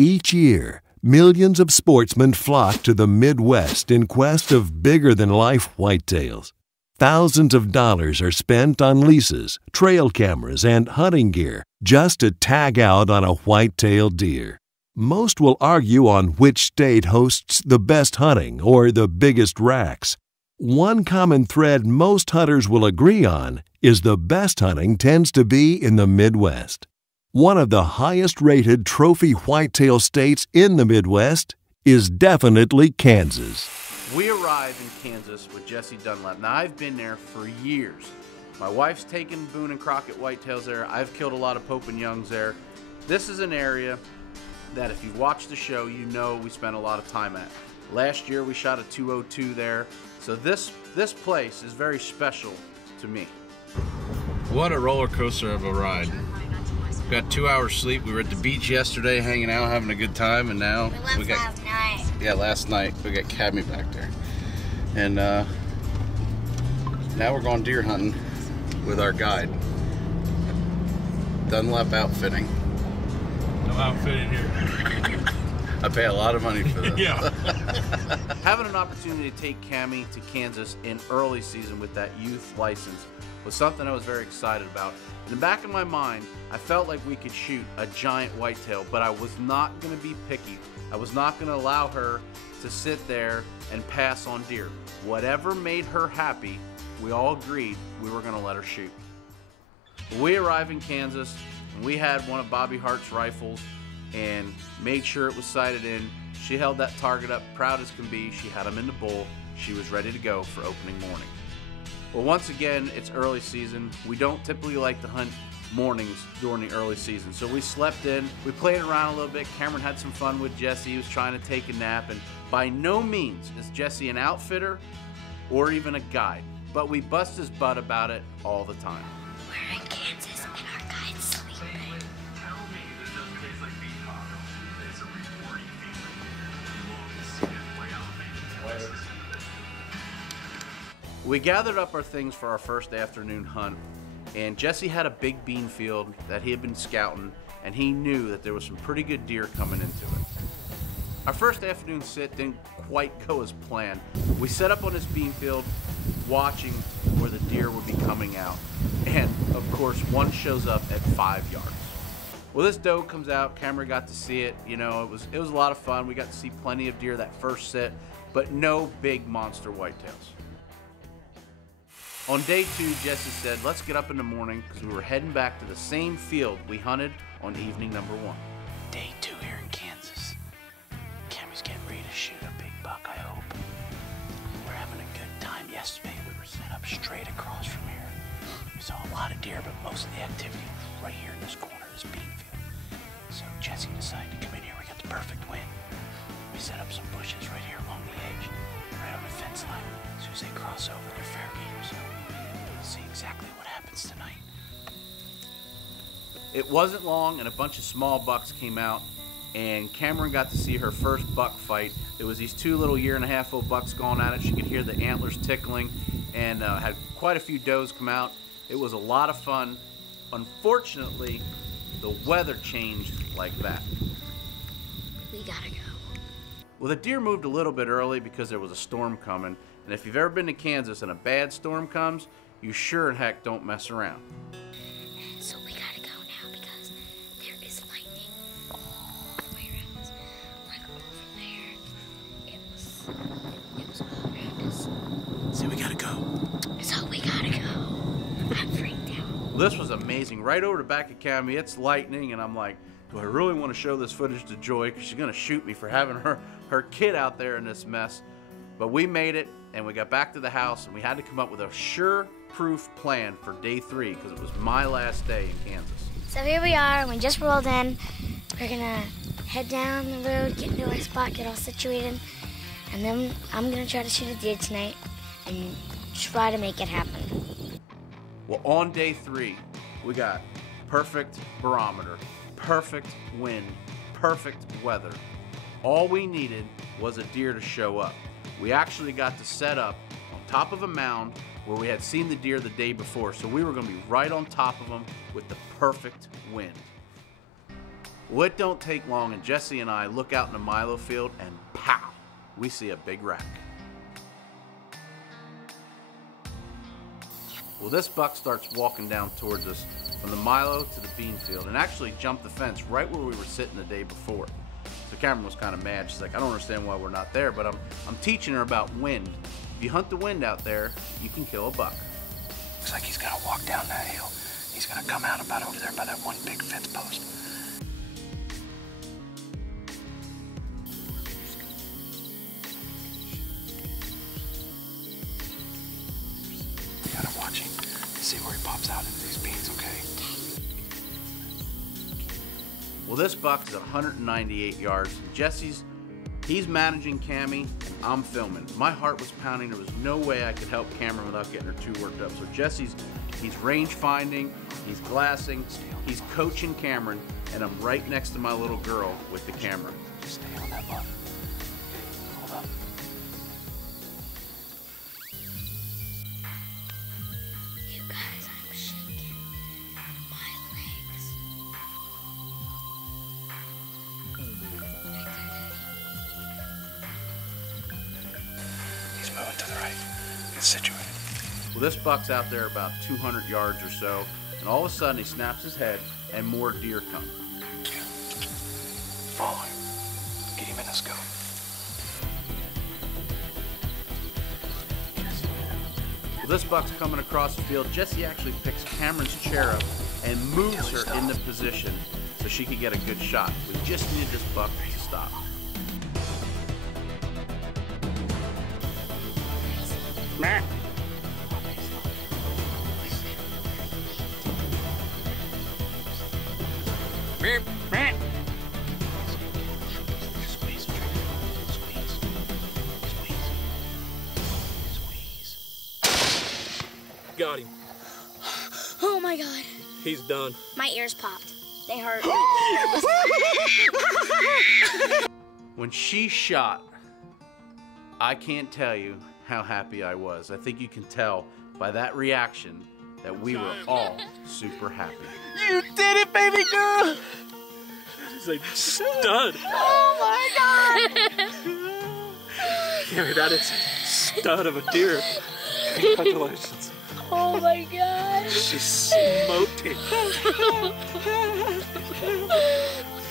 Each year, millions of sportsmen flock to the Midwest in quest of bigger-than-life whitetails. Thousands of dollars are spent on leases, trail cameras, and hunting gear just to tag out on a white-tailed deer. Most will argue on which state hosts the best hunting or the biggest racks. One common thread most hunters will agree on is the best hunting tends to be in the Midwest. One of the highest-rated trophy whitetail states in the Midwest is definitely Kansas. We arrived in Kansas with Jesse Dunlap. Now, I've been there for years. My wife's taken Boone and Crockett whitetails there. I've killed a lot of Pope and Youngs there. This is an area that if you've watched the show, you know we spent a lot of time at. Last year, we shot a 202 there. So this place is very special to me. What a roller coaster of a ride. Got 2 hours sleep. We were at the beach yesterday hanging out, having a good time, and now we got last night. Yeah, last night we got Cammy back there. And now we're going deer hunting with our guide. Dunlap Outfitting. No outfitting here. I pay a lot of money for this. Yeah. Having an opportunity to take Cammy to Kansas in early season with that youth license was something I was very excited about. In the back of my mind, I felt like we could shoot a giant whitetail, but I was not going to be picky. I was not going to allow her to sit there and pass on deer. Whatever made her happy, we all agreed we were going to let her shoot. We arrived in Kansas, and we had one of Bobby Hart's rifles and made sure it was sighted in. She held that target up, proud as can be. She had him in the bowl. She was ready to go for opening morning. Well, once again, it's early season. We don't typically like to hunt mornings during the early season, so we slept in. We played around a little bit. Cameron had some fun with Jesse. He was trying to take a nap, and by no means is Jesse an outfitter or even a guide, but we bust his butt about it all the time. We're in Kansas and our guide's sleeping. We gathered up our things for our first afternoon hunt, and Jesse had a big bean field that he had been scouting, and he knew that there was some pretty good deer coming into it. Our first afternoon sit didn't quite go as planned. We set up on this bean field, watching where the deer would be coming out, and of course one shows up at 5 yards. Well, this doe comes out. Cameron got to see it. You know, it was a lot of fun. We got to see plenty of deer that first sit, but no big monster whitetails. On day 2, Jesse said, let's get up in the morning because we were heading back to the same field we hunted on evening number 1. Day 2 here in Kansas. Cammy's getting ready to shoot a big buck, I hope. We're having a good time. Yesterday we were set up straight across from here. We saw a lot of deer, but most of the activity was right here in this corner of this bean field. So Jesse decided to come in here. We got the perfect wind. We set up some bushes right here along the edge, right on the fence line. As soon as they cross over, they're fair game. So we'll see exactly what happens tonight. It wasn't long, and a bunch of small bucks came out, and Cameron got to see her first buck fight. It was these 2 little 1.5-year-old bucks going at it. She could hear the antlers tickling, and had quite a few does come out. It was a lot of fun. Unfortunately, the weather changed like that. We gotta go. Well, the deer moved a little bit early because there was a storm coming, and if you've ever been to Kansas and a bad storm comes, you sure in heck don't mess around. So we gotta go now because there is lightning all the way around us. Like over there. It was all around us. So we gotta go. So we gotta go. I'm freaked out. Well, this was amazing. Right over the back of Cammy, it's lightning, and I'm like, do I really want to show this footage to Joy? Because she's going to shoot me for having her kid out there in this mess. But we made it, and we got back to the house, and we had to come up with a sure-proof plan for day 3 because it was my last day in Kansas. So here we are. We just rolled in. We're going to head down the road, get into our spot, get all situated. And then I'm going to try to shoot a deer tonight and try to make it happen. Well, on day 3, we got perfect barometer, perfect wind, perfect weather. All we needed was a deer to show up. We actually got to set up on top of a mound where we had seen the deer the day before, so we were going to be right on top of them with the perfect wind. Well, it don't take long, and Jesse and I look out in the milo field, and pow, we see a big rack. Well, this buck starts walking down towards us from the milo to the bean field, and actually jumped the fence right where we were sitting the day before. So Cameron was kind of mad. She's like, I don't understand why we're not there, but I'm teaching her about wind. If you hunt the wind out there, you can kill a buck. Looks like he's gonna walk down that hill. He's gonna come out about over there by that one big fence post. You gotta watch him. See where he pops out into these beans, okay? Well, this buck is at 198 yards. He's managing Cammy, and I'm filming. My heart was pounding. There was no way I could help Cameron without getting her too worked up. So he's range finding, he's glassing, he's coaching Cameron, and I'm right next to my little girl with the camera. Just stay on that buck. Hold up. You guys, I'm shaking my legs. He's moving to the right. Get situated. Well, this buck's out there about 200 yards or so, and all of a sudden he snaps his head, and more deer come. Follow him. Get him in the scope. Well, this buck's coming across the field. Jesse actually picks Cameron's chair up and moves her into position so she could get a good shot. We just needed this buck to stop. Got him. Oh my God. He's done. My ears popped. They hurt. When she shot, I can't tell you how happy I was. I think you can tell by that reaction that we were all super happy. You did it, baby girl! He's a stud. Oh my God. Cammy, that is stud of a deer. Congratulations. Oh my God. She smoked him.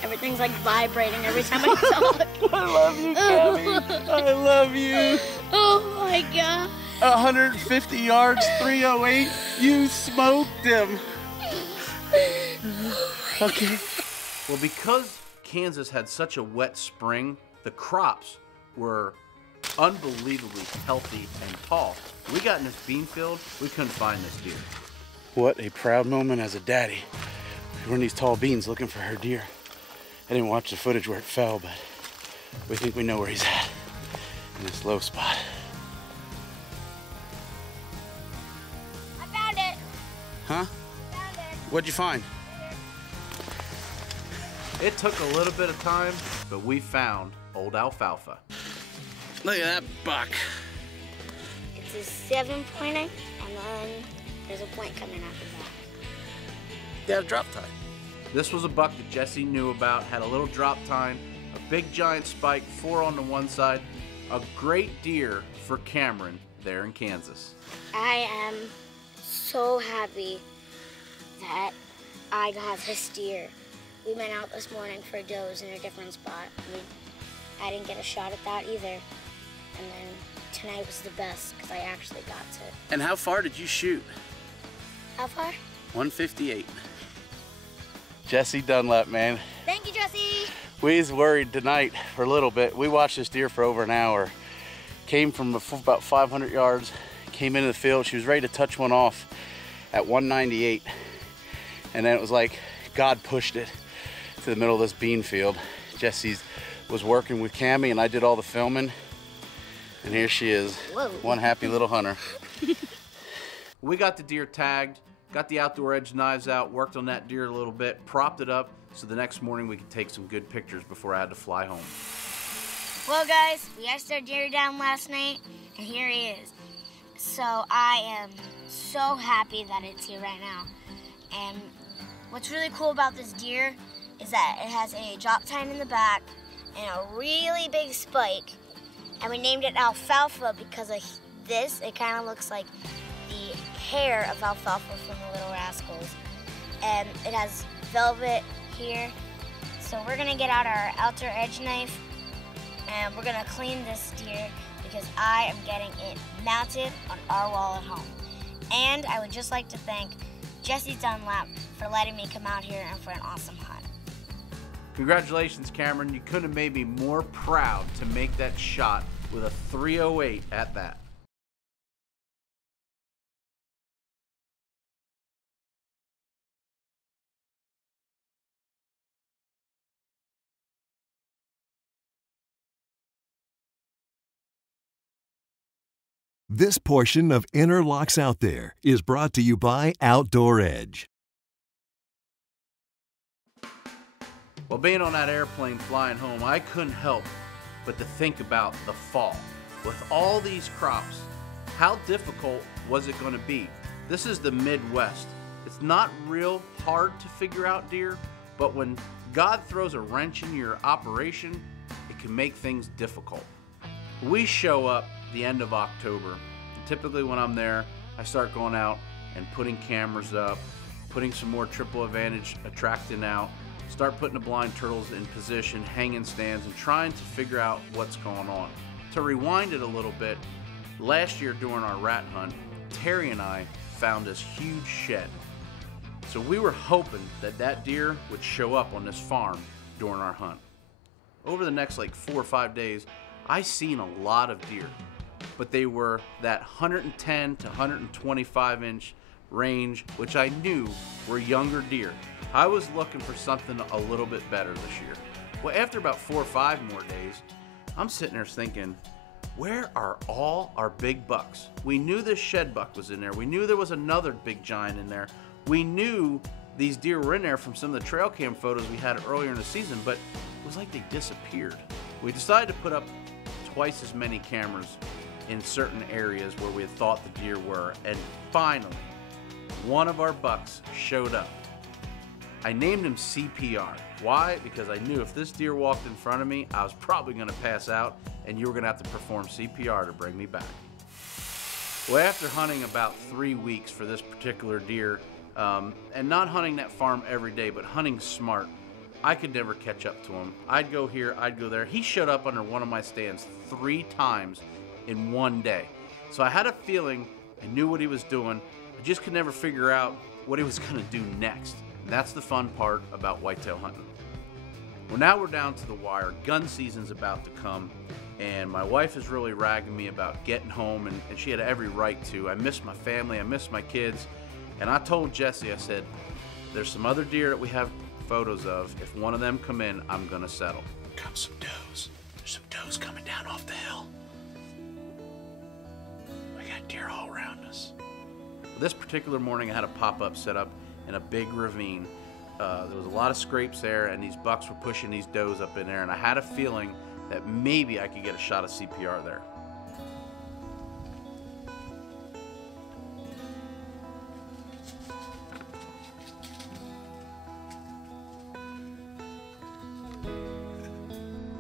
Everything's like vibrating every time I talk. I love you, Cammy. I love you. Oh my God. 150 yards, 308. You smoked him. Okay. Well, because Kansas had such a wet spring, the crops were unbelievably healthy and tall. We got in this bean field, we couldn't find this deer. What a proud moment as a daddy. We were in these tall beans looking for her deer. I didn't watch the footage where it fell, but we think we know where he's at, in this low spot. I found it. Huh? Found it. What'd you find? It took a little bit of time, but we found old alfalfa. Look at that buck. It's a 7-pointer, and then there's a point coming after that. They have drop time. This was a buck that Jesse knew about, had a little drop tine, a big giant spike, 4 on the one side, a great deer for Cameron there in Kansas. I am so happy that I got this deer. We went out this morning for does in a different spot. I didn't get a shot at that either. And then tonight was the best because I actually got it. And how far did you shoot? How far? 158. Jesse Dunlap, man. Thank you, Jesse. We was worried tonight for a little bit. We watched this deer for over an hour. Came from about 500 yards, came into the field. She was ready to touch one off at 198. And then it was like God pushed it to the middle of this bean field. Jesse was working with Cammy and I did all the filming. And here she is, Whoa. One happy little hunter. We got the deer tagged, got the outdoor edge knives out, worked on that deer a little bit, propped it up so the next morning we could take some good pictures before I had to fly home. Well, guys, we iced our deer down last night, and here he is. So I am so happy that it's here right now. And what's really cool about this deer is that it has a drop tine in the back and a really big spike. And we named it Alfalfa because of this. It kind of looks like the hair of Alfalfa from the Little Rascals. And it has velvet here. So we're gonna get out our Outthere edge knife and we're gonna clean this deer because I am getting it mounted on our wall at home. And I would just like to thank Jesse Dunlap for letting me come out here and for an awesome hunt. Congratulations, Cameron. You couldn't have made me more proud to make that shot with a 308 at that. This portion of Innerlocs Out There is brought to you by Outdoor Edge. Well, being on that airplane flying home, I couldn't help but to think about the fall. With all these crops, how difficult was it going to be? This is the Midwest. It's not real hard to figure out deer, but when God throws a wrench in your operation, it can make things difficult. We show up the end of October. Typically when I'm there, I start going out and putting cameras up, putting some more triple advantage attracting out, start putting the blind turtles in position, hanging stands, and trying to figure out what's going on. To rewind it a little bit, last year during our rat hunt, Terry and I found this huge shed. So we were hoping that that deer would show up on this farm during our hunt. Over the next like 4 or 5 days, I seen a lot of deer, but they were that 110 to 125 inch range, which I knew were younger deer. I was looking for something a little bit better this year. Well, after about 4 or 5 more days, I'm sitting there thinking, where are all our big bucks? We knew this shed buck was in there. We knew there was another big giant in there. We knew these deer were in there from some of the trail cam photos we had earlier in the season, but it was like they disappeared. We decided to put up twice as many cameras in certain areas where we had thought the deer were, and finally, one of our bucks showed up. I named him CPR. Why? Because I knew if this deer walked in front of me, I was probably gonna pass out and you were gonna have to perform CPR to bring me back. Well, after hunting about 3 weeks for this particular deer, and not hunting that farm every day, but hunting smart, I could never catch up to him. I'd go here, I'd go there. He showed up under one of my stands 3 times in one day. So I had a feeling I knew what he was doing. I just could never figure out what he was gonna do next. And that's the fun part about whitetail hunting. Well, now we're down to the wire. Gun season's about to come, and my wife is really ragging me about getting home, and she had every right to. I miss my family, I miss my kids, and I told Jesse, I said, there's some other deer that we have photos of. If one of them come in, I'm gonna settle. Come some does. There's some does coming down off the hill. We got deer all around us. This particular morning I had a pop-up set up in a big ravine. There was a lot of scrapes there, and these bucks were pushing these does up in there, and I had a feeling that maybe I could get a shot of CPR there.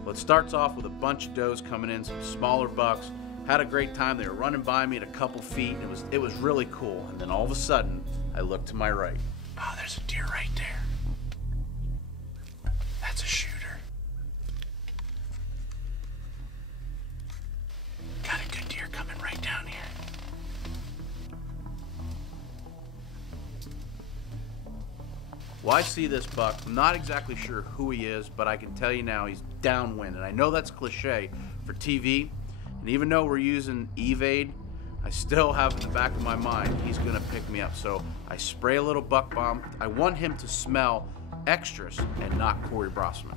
Well, it starts off with a bunch of does coming in, some smaller bucks. Had a great time. They were running by me at a couple feet, and it was really cool. And then all of a sudden, I looked to my right. Oh, there's a deer right there. That's a shooter. Got a good deer coming right down here. Well, I see this buck. I'm not exactly sure who he is, but I can tell you now he's downwind. And I know that's cliche for TV. And even though we're using evade, I still have in the back of my mind, he's gonna pick me up. So I spray a little buck bomb. I want him to smell extras and not Corey Brossman.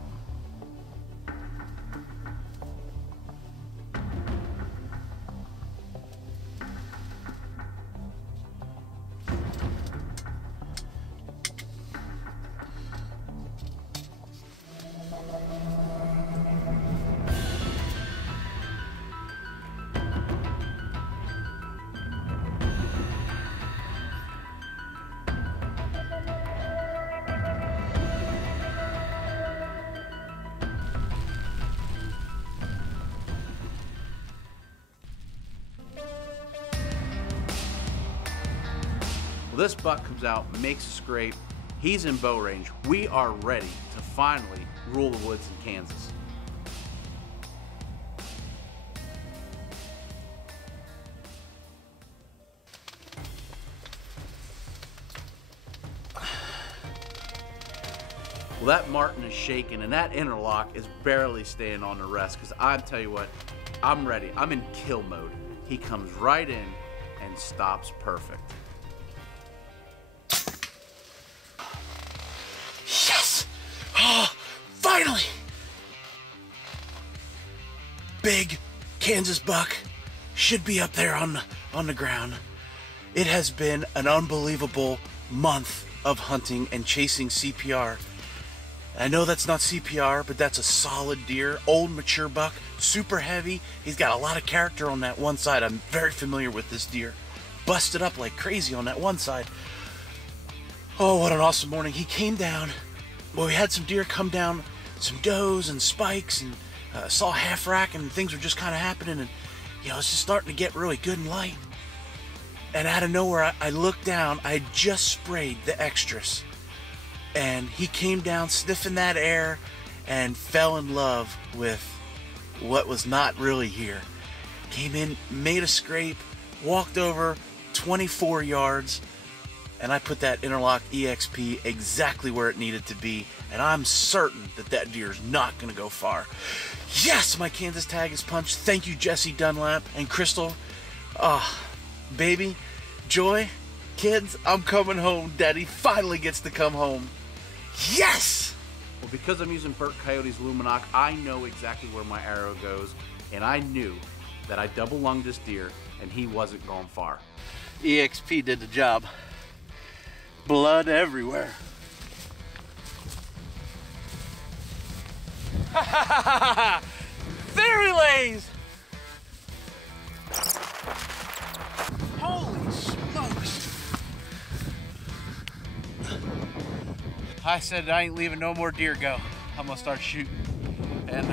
this buck comes out, makes a scrape. He's in bow range. We are ready to finally rule the woods in Kansas. Well, that marten is shaking and that interlock is barely staying on the rest, because I tell you what, I'm ready. I'm in kill mode. He comes right in and stops perfect. Yes! Oh, finally! Big Kansas buck should be up there on the ground. It has been an unbelievable month of hunting and chasing CPR. I know that's not CPR, but that's a solid deer, old mature buck, super heavy. He's got a lot of character on that one side. I'm very familiar with this deer. Busted up like crazy on that one side. Oh, what an awesome morning. He came down. Well, we had some deer come down, some does and spikes, and saw half rack, and things were just kind of happening, and you know, it's just starting to get really good and light. And out of nowhere, I looked down. I had just sprayed the extras. And he came down sniffing that air and fell in love with what was not really here. Came in, made a scrape, walked over 24 yards, and I put that Innerloc EXP exactly where it needed to be, and I'm certain that that deer is not going to go far. Yes, my Kansas tag is punched. Thank you, Jesse Dunlap and Crystal. Baby, Joy, kids, I'm coming home. Daddy finally gets to come home. Yes! Well, because I'm using Burt Coyote's Luminoc, I know exactly where my arrow goes, and I knew that I double lunged this deer and he wasn't going far. EXP did the job. Blood everywhere. There he lays! Holy smokes! I said I ain't leaving no more deer go. I'm gonna start shooting. And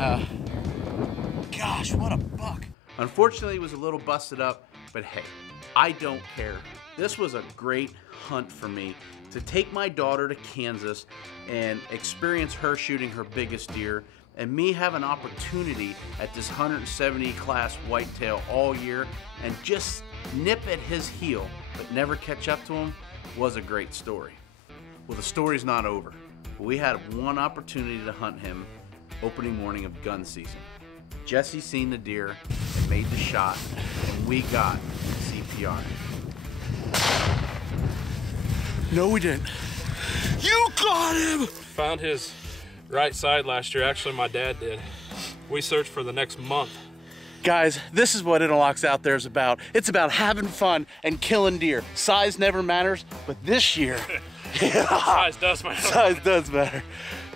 gosh, what a buck. Unfortunately, it was a little busted up, but hey, I don't care. This was a great hunt for me to take my daughter to Kansas and experience her shooting her biggest deer, and me have an opportunity at this 170 class whitetail all year and just nip at his heel but never catch up to him was a great story. Well, the story's not over. We had one opportunity to hunt him opening morning of gun season. Jesse seen the deer and made the shot, and we got CPR. No, we didn't. You got him! Found his right side last year. Actually, my dad did. We searched for the next month. Guys, this is what Innerlocs Out There is about. It's about having fun and killing deer. Size never matters, but this year, Size does matter. Size does matter.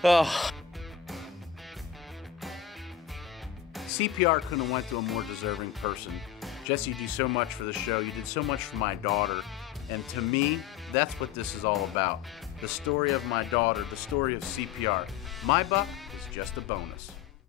Oh. CPR couldn't have went to a more deserving person. Jesse, you do so much for the show. You did so much for my daughter. And to me, that's what this is all about. The story of my daughter, the story of CPR. My buck is just a bonus.